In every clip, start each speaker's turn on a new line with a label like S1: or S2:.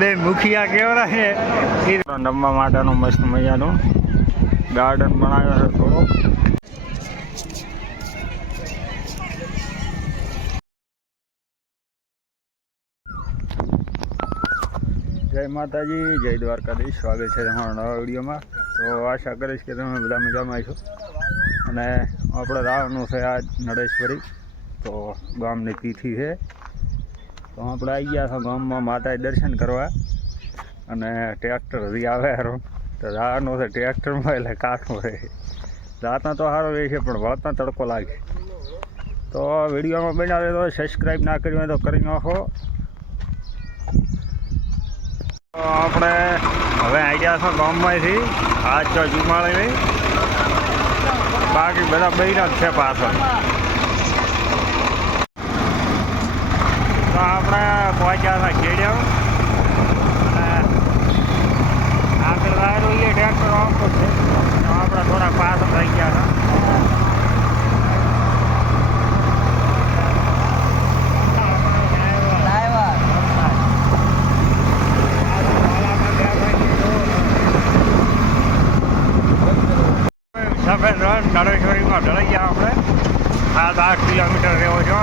S1: બે મુખિયા કેવડા રમવા માટેનું મસ્ત મજાનું ગાર્ડન બનાવ્યો છે થોડો. જય માતાજી, જય દ્વારકાધીશ. સ્વાગત છે તમારા નવા વિડીયોમાં. તો આશા કરીશ કે તમે બધા મજામાં છો. અને આપણે રાવનું છે આજ નડેશ્વરી. તો ગામની તિથિ છે. તો આપણે આવી ગયા છો ગામમાં માતાએ દર્શન કરવા. અને ટ્રેક્ટર હજી આવે હારો. તો રાવનું છે ટ્રેક્ટરમાં એટલે કાઠો રહે રાતના તો સારો રહે છે, પણ વાતના તડકો લાગે. તો વિડીયોમાં બનાવે તો સબસ્ક્રાઈબ ના કર્યું હોય તો કરી નાખો. તો આપણે હવે આવી ગયા છો ગામમાંથી. આજ તો જુમાળી બાકી બધા બહેરા છે પાછળ. તો આપણે પહોંચ્યા હતા ખેડ્યા. અને આગળ વાયરું એ ટ્રેક્ટર આવતો છે. તો આપણે થોડા પાસ થઈ ગયા હતા. સફેદ રણ નળેશ્વરીમાં ઢળી ગયા આપણે. સાત આઠ કિલોમીટર જેવો જો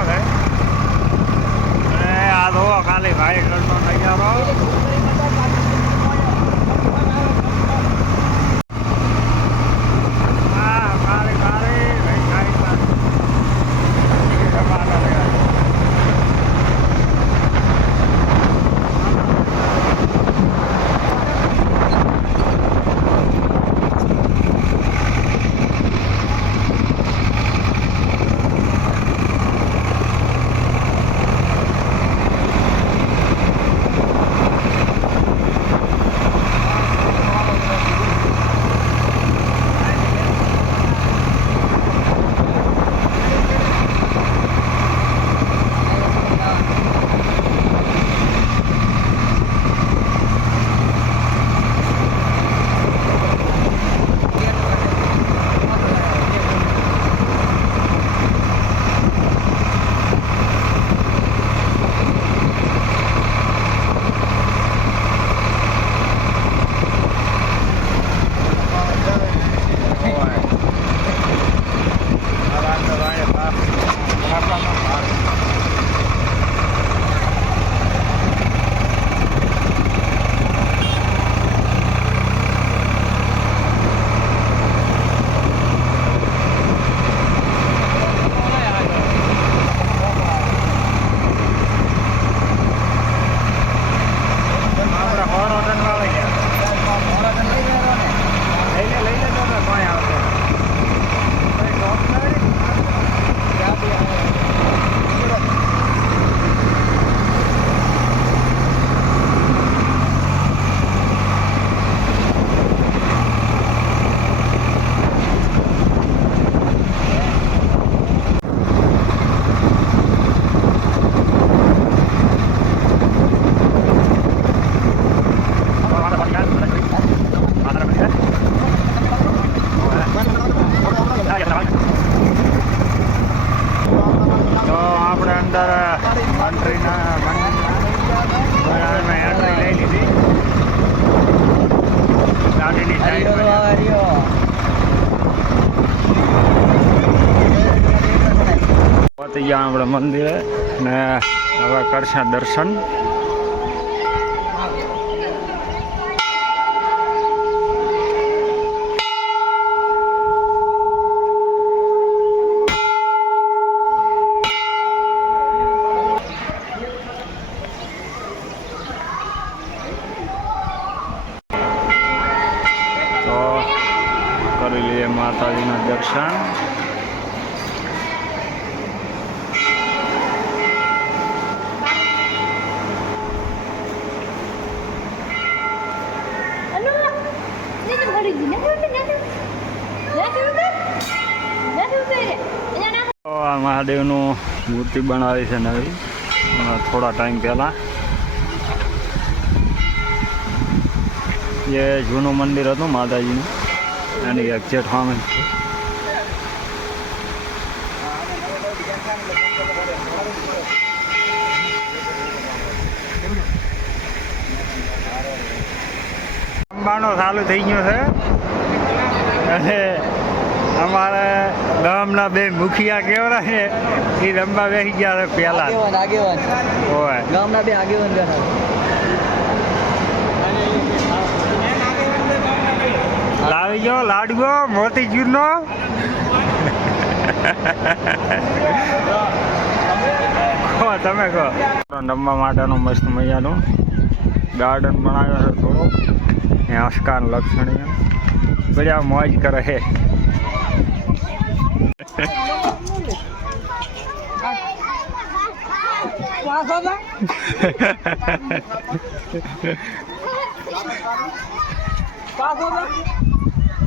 S1: અંદર મંત્રીના મંત્રીમાં એન્ટ્રી લઈ લીધી. ગાડીની સાઈડ પહોંચી ગયા આપણે મંદિરે ને હવે કરશે દર્શન તો કરી લઈએ માતાજીના દર્શન. મહાદેવનું મૂર્તિ બનાવી છે નવી. થોડા ટાઈમ પહેલાં. જે જૂનું મંદિર હતું માતાજીનું. એની એક્ઝેક્ટ સામે છે. રમવાનો ચાલુ થઈ ગયો છે. અને અમારે ગામના બે મુખિયા કેવડા છે. એ રમવા બેસી ગયા છે પહેલા.
S2: આગેવાન આગેવાન.
S1: હોય
S2: ગામના બે આગેવાન બેઠા
S1: લાવી ગયો લાડવો મોતીચૂરનો કહો તમે કહો રમવા માટેનું મસ્ત મજાનું ગાર્ડન બનાવ્યો છે થોડો એ આસ્કાન લક્ષણીય. બધા મોજ કરે છે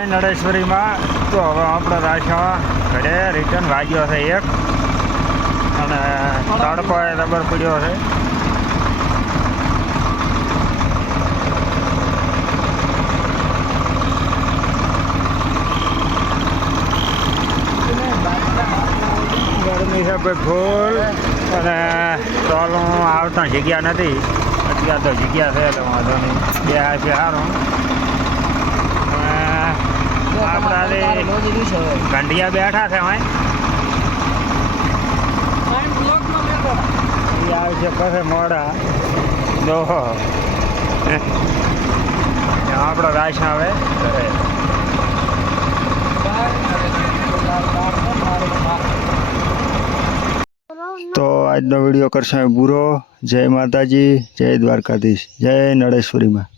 S1: નડેશ્વરીમાં તો હવે આપણે રાખ્યા ઘરે રિટર્ન વાગ્યો છે એક. અને તડકો એ રબર પડ્યો છે. ગરમી છે ભાઈ ફૂલ. અને સ્ટોલનું આવતા જગ્યા નથી. અત્યારે તો જગ્યા છે એટલે વાંધો નહીં. બે આ સારું આપણા ગંઢિયા બેઠા છે હોય. ઈ આવશે પછી મોડા. જો આપણો રાશ આવે. તો આજનો વીડિયો કરશે બુરો જય માતાજી જય દ્વારકાધીશ જય નળેશ્વરીમાં